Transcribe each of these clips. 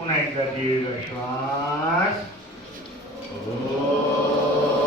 पुन्हा एकदा दीर्घ श्वास तस्य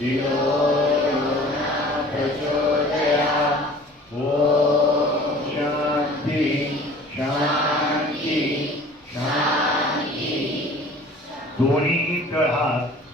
धियो यो न प्रचोदयात् ॐ शान्ति शान्ति शान्ति दोन्ही तळ हात